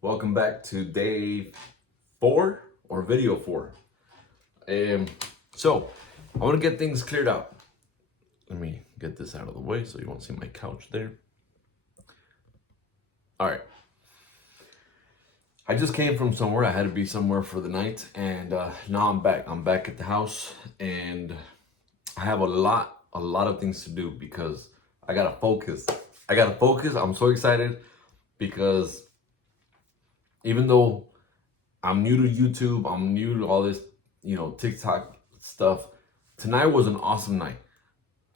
Welcome back to day 4 or video 4. So, I want to get things cleared out. Let me get this out of the way so you won't see my couch there. All right. I just came from somewhere. I had to be somewhere for the night, and now I'm back. I'm back at the house, and I have a lot of things to do because I gotta focus. I'm so excited because even though I'm new to YouTube, I'm new to all this, TikTok stuff. Tonight was an awesome night.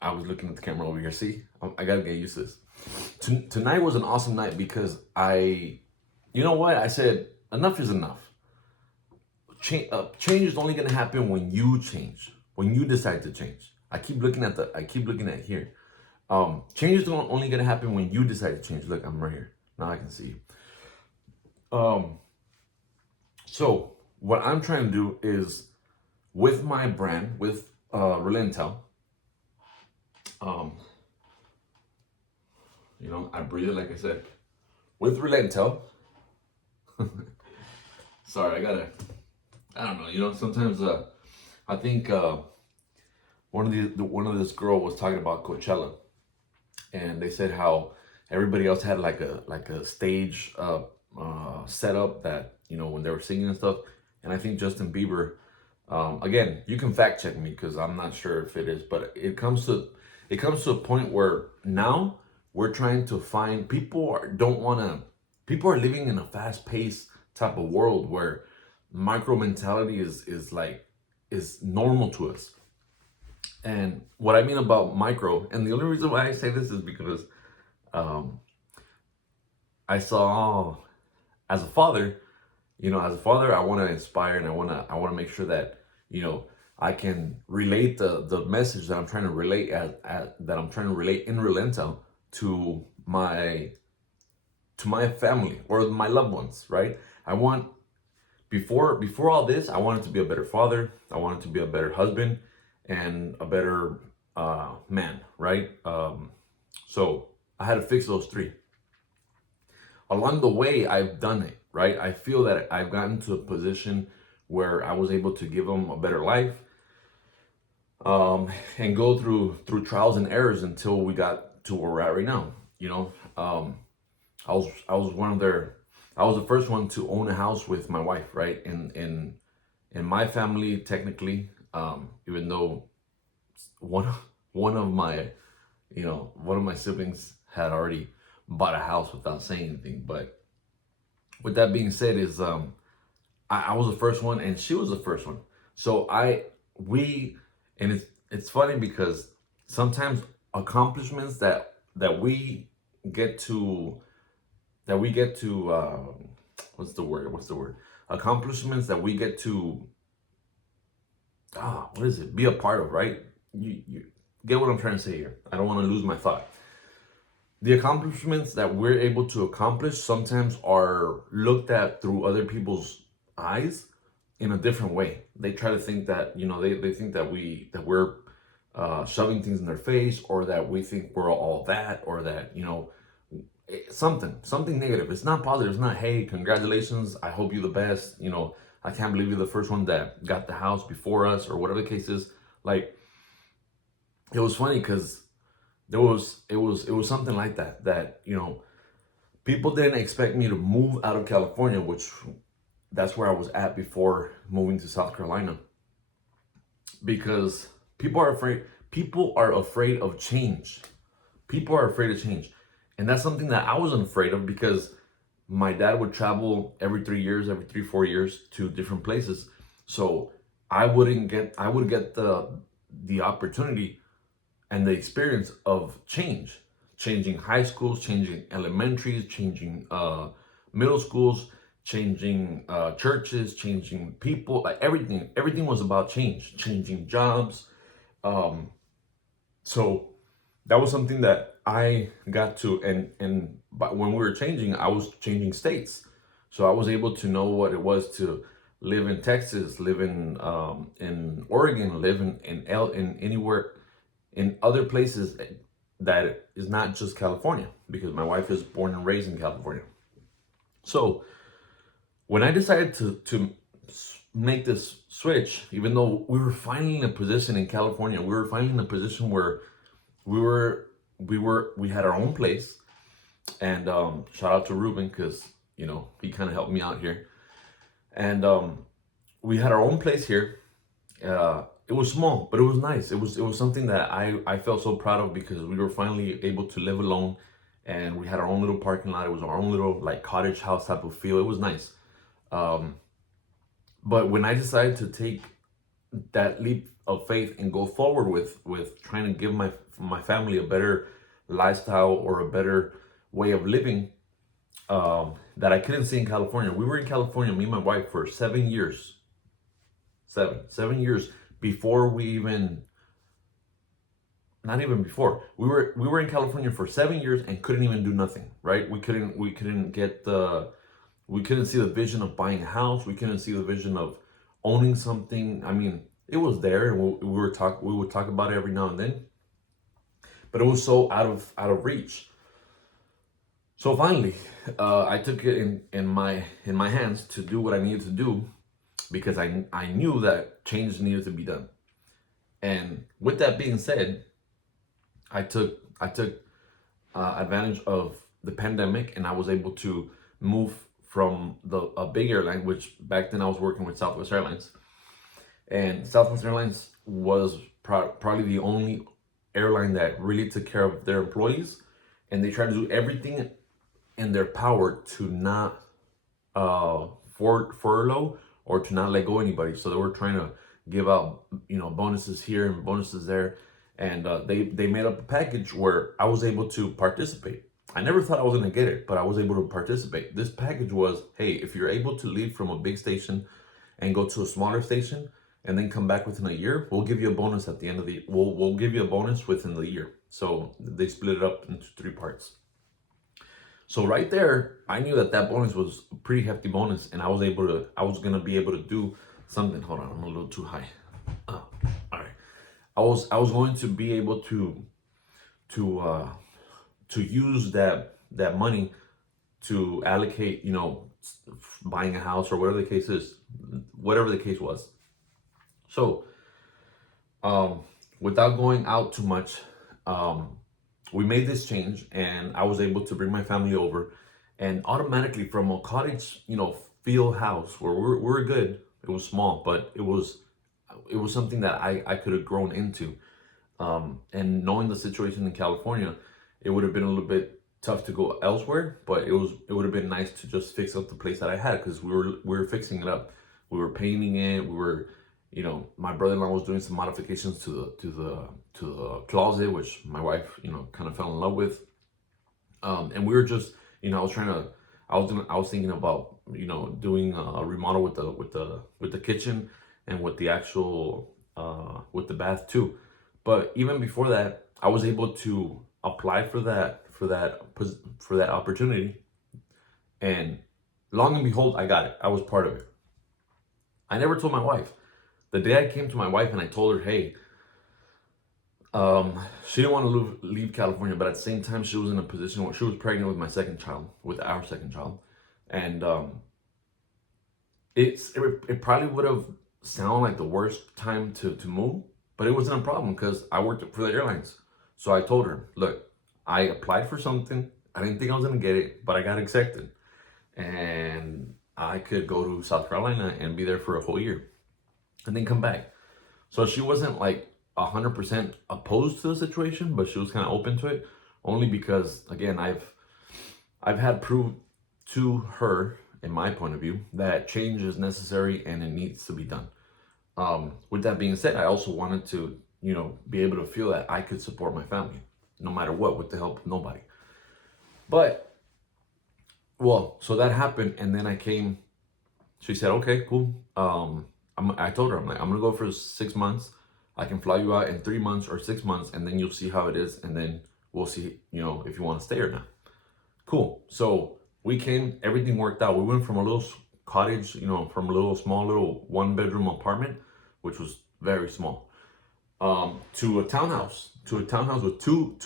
I was looking at the camera over here. See, I gotta get used to this. Tonight was an awesome night because you know what? I said enough is enough. Change is only gonna happen when you change, when you decide to change. I keep looking at here. Change is only gonna happen when you decide to change. Look, I'm right here. Now I can see you. So what I'm trying to do is with my brand, with Relentel, I breathe it like I said. With Relentel, sorry, I don't know, sometimes I think one of this girl was talking about Coachella, and they said how everybody else had like a stage setup that when they were singing and stuff, and I think Justin Bieber, again, you can fact check me because I'm not sure if it is, but it comes to a point where now we're trying to find people are living in a fast paced type of world where micro mentality is normal to us. And what I mean about micro, and the only reason why I say this is because I saw as a father, I want to inspire, and I want to make sure that I can relate the message that I'm trying to relate that I'm trying to relate in Relental to my family or my loved ones, right? I want before all this, I wanted to be a better father. I wanted to be a better husband and a better man, right? So I had to fix those three. Along the way, I've done it, right? I feel that I've gotten to a position where I was able to give them a better life, and go through trials and errors until we got to where we're at right now. I was the first one to own a house with my wife, right? In my family, technically, even though one one of my one of my siblings had already bought a house without saying anything. But with that being said, I was the first one, and she was the first one. So and it's funny because sometimes accomplishments that we get to what's the word accomplishments that we get to what is it, be a part of, right? You get what I'm trying to say here. I don't want to lose my thought. The accomplishments that we're able to accomplish sometimes are looked at through other people's eyes in a different way. They try to think that they think that we're shoving things in their face, or that we think we're all that, or that something negative. It's not positive. It's not, hey, congratulations, I hope you the best, I can't believe you're the first one that got the house before us, or whatever the case is. Like, it was funny because it was something like that people didn't expect me to move out of California, which that's where I was at before moving to South Carolina, because people are afraid of change. People are afraid of change. And that's something that I wasn't afraid of, because my dad would travel every 4 years to different places. So I would get the opportunity and the experience of changing high schools, changing elementaries, changing middle schools, changing churches, changing people. Like, everything was about changing jobs. So that was something that I got to, but when we were changing, I was changing states. So I was able to know what it was to live in Texas, live in Oregon, live in anywhere, in other places that is not just California, because my wife is born and raised in California. So When I decided to make this switch, even though we were finally in a position in California, we were finally in a position where we had our own place. And shout out to Ruben, because he kind of helped me out here. And we had our own place here. It was small, but it was nice. It was something that I felt so proud of, because we were finally able to live alone, and we had our own little parking lot. It was our own little like cottage house type of feel. It was nice. Um, but when I decided to take that leap of faith and go forward with trying to give my family a better lifestyle or a better way of living, that I couldn't see in California. We were in California, me and my wife, for 7 years. Seven years before we even, not even before. We were in California for 7 years and couldn't even do nothing, right? We couldn't see the vision of buying a house. We couldn't see the vision of owning something. I mean, it was there, and we would talk about it every now and then, but it was so out of reach. So finally, I took it in my hands to do what I needed to do, because I knew that change needed to be done. And with that being said, I took advantage of the pandemic, and I was able to move from a big airline, which back then I was working with Southwest Airlines, and Southwest Airlines was probably the only airline that really took care of their employees, and they tried to do everything in their power to not furlough or to not let go anybody. So they were trying to give out bonuses here and bonuses there, and they made up a package where I was able to participate. I never thought I was going to get it, but I was able to participate. This package was, hey, if you're able to leave from a big station and go to a smaller station and then come back within a year, we'll give you a bonus at the end of the we'll give you a bonus within the year. So they split it up into 3 parts. So right there, I knew that bonus was a pretty hefty bonus, and I was gonna be able to do something. Hold on, I'm a little too high. Oh, all right. I was going to be able to use that money to allocate, buying a house or whatever the case is, whatever the case was. So, without going out too much, we made this change, and I was able to bring my family over, and automatically from a cottage, field house where we're good. It was small, but it was something that I could have grown into. And knowing the situation in California, it would have been a little bit tough to go elsewhere, but it would have been nice to just fix up the place that I had, because we were fixing it up. We were painting it. We were, my brother-in-law was doing some modifications to the closet, which my wife, kind of fell in love with. And we were just, I was thinking about, doing a remodel with the kitchen and with the actual with the bath too. But even before that, I was able to apply for that opportunity, and long and behold, I got it. I was part of it. I never told my wife. The day I came to my wife and I told her, hey, she didn't want to leave California, but at the same time, she was in a position where she was pregnant with our second child, and it probably would have sounded like the worst time to move, but it wasn't a problem because I worked for the airlines. So I told her, look, I applied for something. I didn't think I was gonna get it, but I got accepted, and I could go to South Carolina and be there for a whole year, and then come back. So she wasn't like 100% opposed to the situation, but she was kind of open to it, only because, again, I've had proof to her, in my point of view, that change is necessary and it needs to be done. With that being said, I also wanted to, be able to feel that I could support my family, no matter what, with the help of nobody. But, well, so that happened, and then I came. She said, "Okay, cool." I told her, I'm like, I'm gonna go for 6 months. I can fly you out in 3 months or 6 months, and then you'll see how it is, and then we'll see, if you want to stay or not. Cool. So we came, everything worked out. We went from a little cottage, from a small little 1-bedroom apartment, which was very small, to a townhouse, with two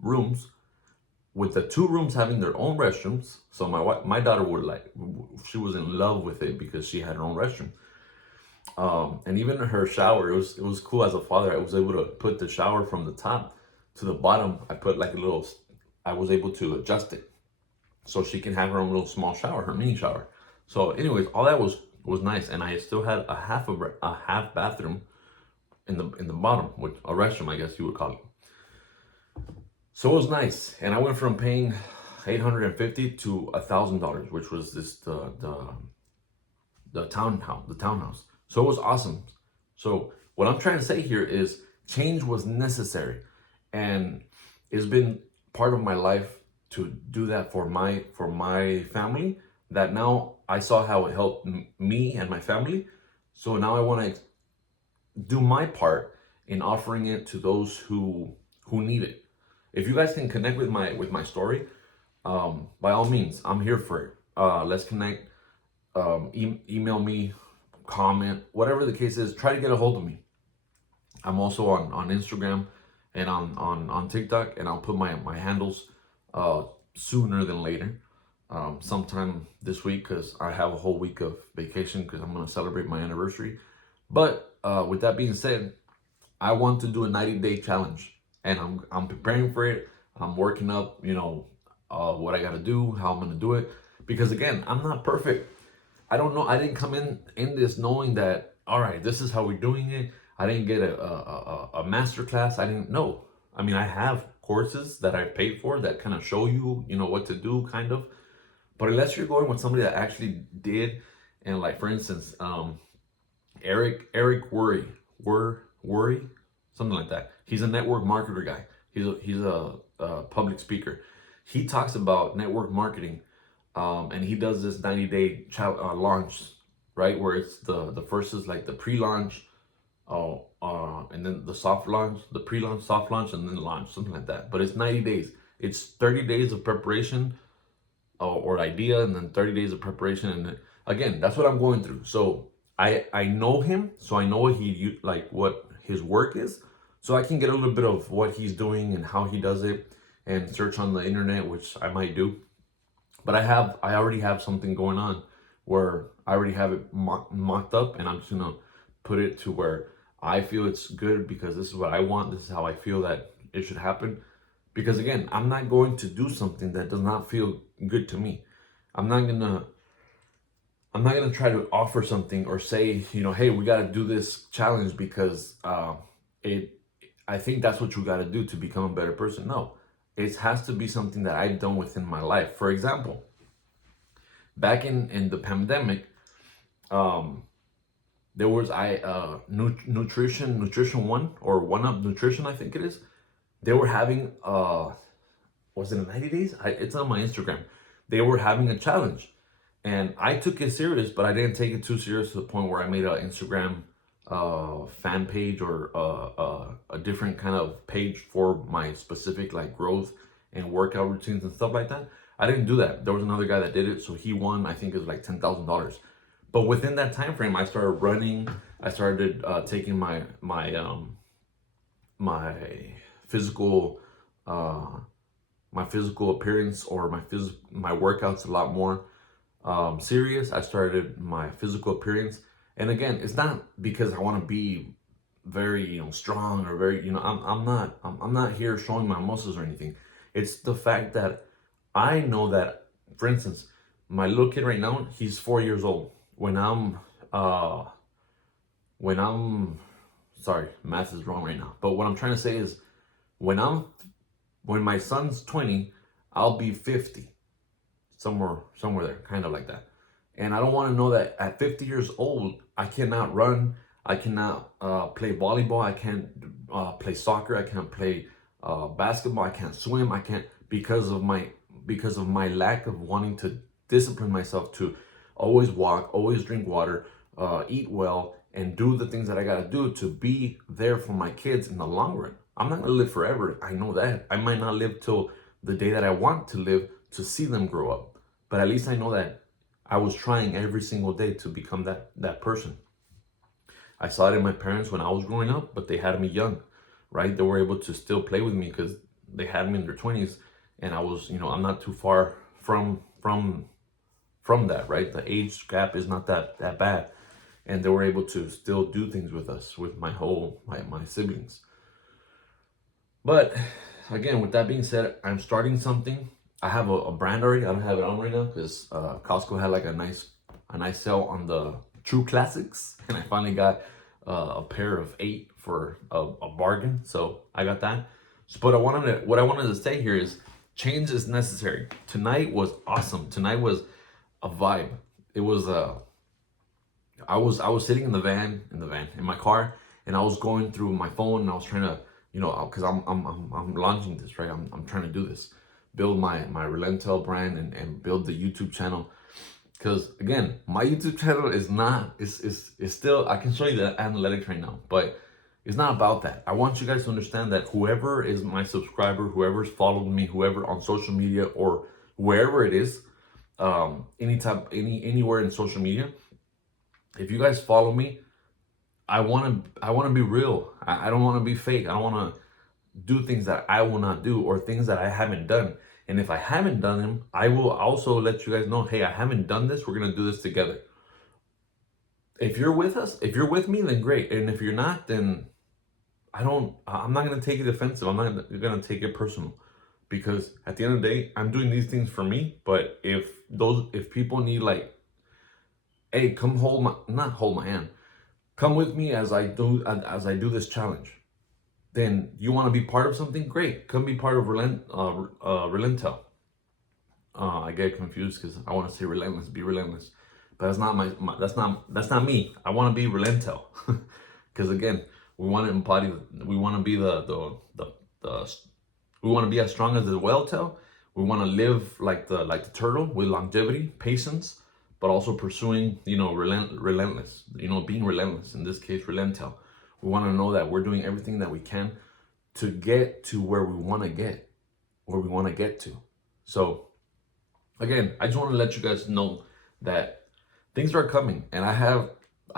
rooms with the two rooms having their own restrooms. So my daughter would like, she was in love with it because she had her own restroom. And even her shower, it was cool. As a father, I was able to put the shower from the top to the bottom. I was able to adjust it so she can have her own little small shower, her mini shower. So anyways, all that was nice. And I still had a half bathroom in the bottom, with a restroom, I guess you would call it. So it was nice. And I went from paying $850 to $1,000, which was the townhouse. So it was awesome. So what I'm trying to say here is change was necessary, and it's been part of my life to do that for my family. That now I saw how it helped me and my family. So now I want to do my part in offering it to those who need it. If you guys can connect with my story, by all means, I'm here for it. Let's connect. Email me, comment, whatever the case is. Try to get a hold of me. I'm also on Instagram and on TikTok, and I'll put my handles sooner than later, sometime this week, because I have a whole week of vacation because I'm gonna celebrate my anniversary. But with that being said, I want to do a 90-day challenge, and I'm preparing for it. I'm working up, what I gotta do, how I'm gonna do it, because again, I'm not perfect. I don't know. I didn't come in this knowing that, all right, this is how we're doing it. I didn't get a master class. I didn't know. I mean, I have courses that I paid for that kind of show you, what to do, kind of. But unless you're going with somebody that actually did, and like for instance, Eric Worre, something like that. He's a network marketer guy. He's a public speaker. He talks about network marketing. And he does this 90-day launch, right? Where it's the first is like the pre-launch, and then the soft launch, the pre-launch, soft launch, and then launch, something like that. But it's 90 days. It's 30 days of preparation or idea, and then 30 days of preparation. And then, again, that's what I'm going through. So I know him, so I know what his work is. So I can get a little bit of what he's doing and how he does it, and search on the internet, which I might do. But I already have something going on where I already have it mocked up, and I'm just gonna put it to where I feel it's good, because this is what I want. This is how I feel that it should happen. Because again, I'm not going to do something that does not feel good to me. I'm not gonna try to offer something or say, hey, we gotta do this challenge because I think that's what you gotta do to become a better person. No. It has to be something that I've done within my life. For example, back in the pandemic, there was Nutrition One, or One Up Nutrition, I think it is. They were having was it 90 days? It's on my Instagram. They were having a challenge, and I took it serious, but I didn't take it too serious to the point where I made an Instagram fan page or a different kind of page for my specific like growth and workout routines and stuff like that. I didn't do that. There was another guy that did it, so he won. I think it was like $10,000. But within that time frame, I started running. I started taking my physical appearance, or my workouts a lot more serious. I started my physical appearance. And again, it's not because I want to be very, strong, or very, I'm not here showing my muscles or anything. It's the fact that I know that, for instance, my little kid right now, he's 4 years old. When I'm sorry, math is wrong right now. But what I'm trying to say is, when my son's 20, I'll be 50, somewhere there, kind of like that. And I don't want to know that at 50 years old, I cannot run, I cannot play volleyball, I can't play soccer, I can't play basketball, I can't swim, I can't, because of my lack of wanting to discipline myself to always walk, always drink water, eat well, and do the things that I gotta do to be there for my kids in the long run. I'm not gonna live forever, I know that. I might not live till the day that I want to live to see them grow up. But at least I know that I was trying every single day to become that person. I saw it in my parents when I was growing up, but they had me young, right? They were able to still play with me because they had me in their 20s, and I was, I'm not too far from that, right? The age gap is not that bad, and they were able to still do things with us, with my siblings. But again, with that being said, I'm starting something. I have a brand already. I don't have it on right now because Costco had like a nice sale on the True Classics, and I finally got a pair of 8 for a bargain. So I got that. So, but what I wanted to say here is change is necessary. Tonight was awesome. Tonight was a vibe. It was I was sitting in my car, and I was going through my phone, and I was trying to, because I'm launching this, right? I'm trying to do this, build my Relentel brand, and build the YouTube channel. Because again, my YouTube channel is still, I can show you the analytics right now, but it's not about that. I want you guys to understand that whoever is my subscriber, whoever's followed me, whoever on social media or wherever it is, anywhere in social media, if you guys follow me, I want to be real. I don't want to be fake. I don't want to do things that I will not do or things that I haven't done. And if I haven't done them, I will also let you guys know, hey, I haven't done this. We're going to do this together. If you're with us, if you're with me, then great. And if you're not, then I'm not going to take it offensive. I'm not going to take it personal, because at the end of the day, I'm doing these things for me. But if people need, like, hey, come not hold my hand, come with me as I do this challenge, then you want to be part of something, great. Come be part of Relentel. I get confused because I want to say relentless, be relentless, but that's not that's not me. I want to be Relentel, because again, we want to embody. We want to be we want to be as strong as the whale tail. We want to live like the turtle, with longevity, patience, but also pursuing, relentless. Being relentless. In this case, Relentel. We want to know that we're doing everything that we can to get to where we want to get to. So again, I just want to let you guys know that things are coming, and I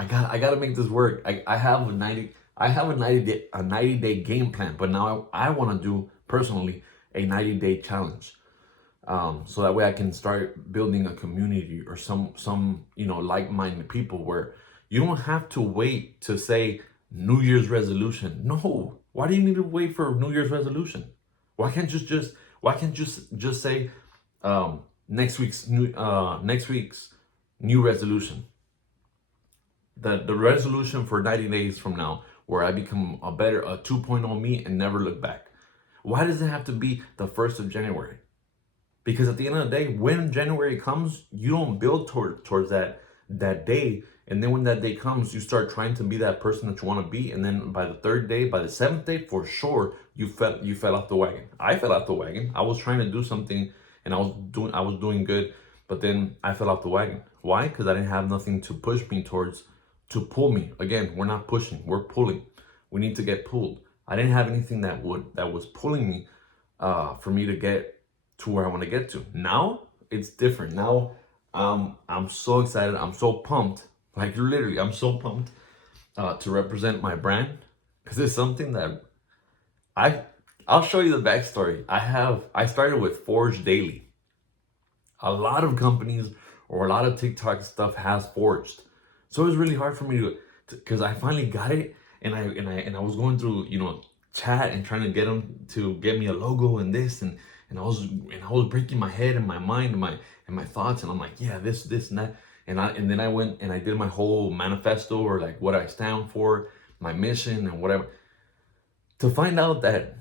got to make this work. I have a 90-day game plan, but now I want to do personally a 90-day challenge. So that way I can start building a community or some like-minded people, where you don't have to wait to say New Year's resolution. No, why do you need to wait for New Year's resolution? Why can't you just say next week's new resolution? The resolution for 90 days from now, where I become a 2.0 me and never look back. Why does it have to be the 1st of January? Because at the end of the day, when January comes, you don't build towards that day. And then when that day comes, you start trying to be that person that you want to be. And then by the 3rd day, by the 7th day, for sure, you fell off the wagon. I fell off the wagon. I was trying to do something, and I was doing good, but then I fell off the wagon. Why? Because I didn't have nothing to push me towards, to pull me. Again, we're not pushing, we're pulling. We need to get pulled. I didn't have anything that was pulling me for me to get to where I want to get to. Now it's different. Now I'm so excited. I'm so pumped. Like, literally, I'm so pumped to represent my brand, because it's something that I'll show you the backstory. I started with Forge Daily. A lot of companies or a lot of TikTok stuff has Forged, so it was really hard for me to because I finally got it, and I was going through chat and trying to get them to get me a logo and this, and I was breaking my head and my mind and my thoughts, and I'm like, yeah, this and that, and then I went and I did my whole manifesto, or like what I stand for, my mission and whatever, to find out that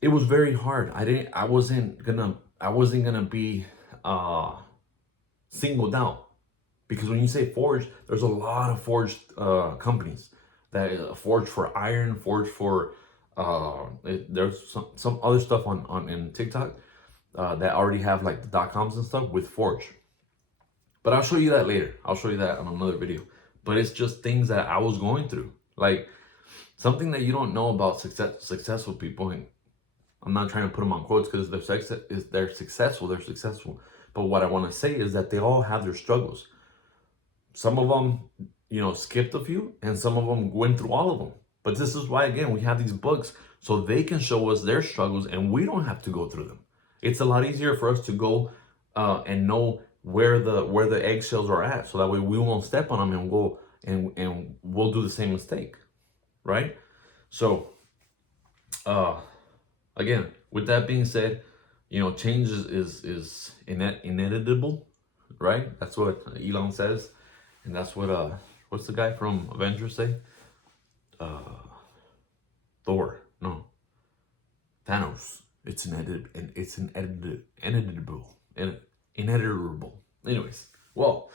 it was very hard. I wasn't gonna be singled out, because when you say forged, there's a lot of forged companies that forge for iron, forge for there's some other stuff on in TikTok that already have like the .coms and stuff with Forge. But I'll show you that later. I'll show you that on another video. But it's just things that I was going through, like something that you don't know about successful people. And I'm not trying to put them on quotes, because they're successful. But what I want to say is that they all have their struggles. Some of them, skipped a few, and some of them went through all of them. But this is why, again, we have these books, so they can show us their struggles, and we don't have to go through them. It's a lot easier for us to go and know where the eggshells are at, so that way we won't step on them and we'll do the same mistake, right? So again, with that being said, change is inevitable, right? That's what Elon says, and that's what what's the guy from Avengers say? Thor, no, Thanos. It's ineditable. Anyways, well,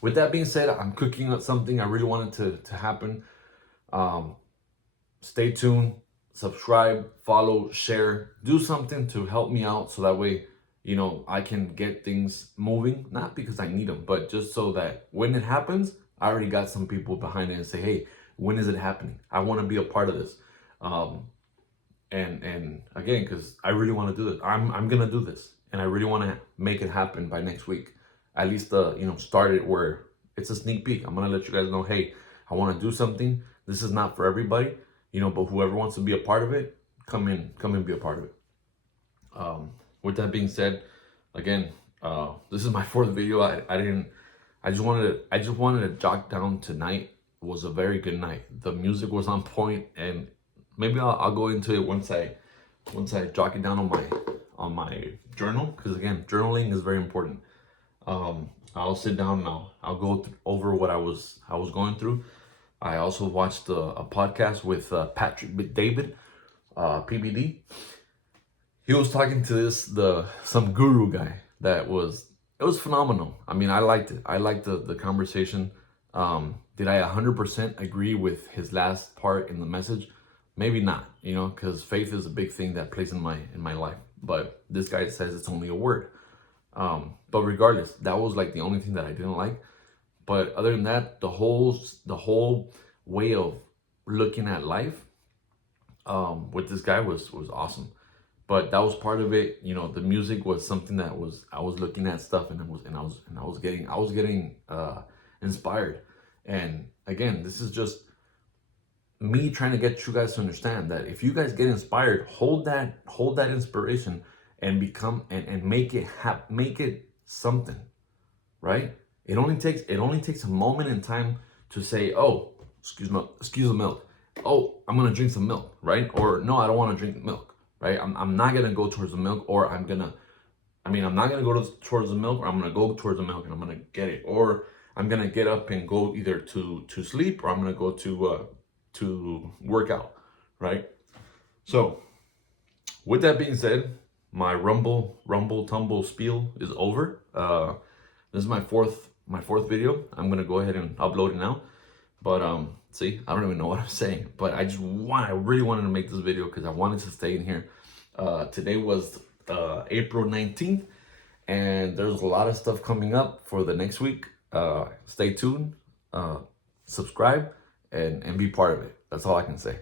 with that being said, I'm cooking up something I really wanted to happen. Stay tuned, subscribe, follow, share, do something to help me out, so that way, I can get things moving. Not because I need them, but just so that when it happens, I already got some people behind it and say, hey, when is it happening? I want to be a part of this. And again, because I really want to do this. I'm gonna do this, and I really want to make it happen by next week. At least start it where it's a sneak peek. I'm gonna let you guys know, hey, I want to do something. This is not for everybody, but whoever wants to be a part of it, come and be a part of it. With that being said, again, this is my fourth video. I just wanted to jot down tonight was a very good night. The music was on point, and maybe I'll go into it once I jot it down on my journal, because again, journaling is very important. I'll sit down and I'll go over what I was going through. I also watched a podcast with Patrick David, PBD. He was talking to some guru guy it was phenomenal. I mean, I liked it. I liked the conversation. Did I 100% agree with his last part in the message? Maybe not, because faith is a big thing that plays in my life. But this guy says it's only a word. But regardless, that was like the only thing that I didn't like. But other than that, the whole way of looking at life with this guy was awesome. But that was part of it. The music was something that I was looking at stuff, and I was getting inspired. And again, this is just me trying to get you guys to understand that if you guys get inspired, hold that inspiration and become and make it something, right? It only takes a moment in time to say, oh, excuse the milk. Oh, I'm gonna drink some milk, right? Or no, I don't want to drink milk, right? I'm not gonna go towards the milk, or I'm not gonna go towards the milk, or I'm gonna go towards the milk and I'm gonna get it, or I'm gonna get up and go either to sleep, or I'm gonna go to work out, right? So with that being said, my rumble tumble spiel is over. This is my fourth video. I'm gonna go ahead and upload it now. But see, I don't even know what I'm saying, but I really wanted to make this video because I wanted to stay in here. Today was April 19th, and there's a lot of stuff coming up for the next week. Stay tuned, subscribe, and be part of it. That's all I can say.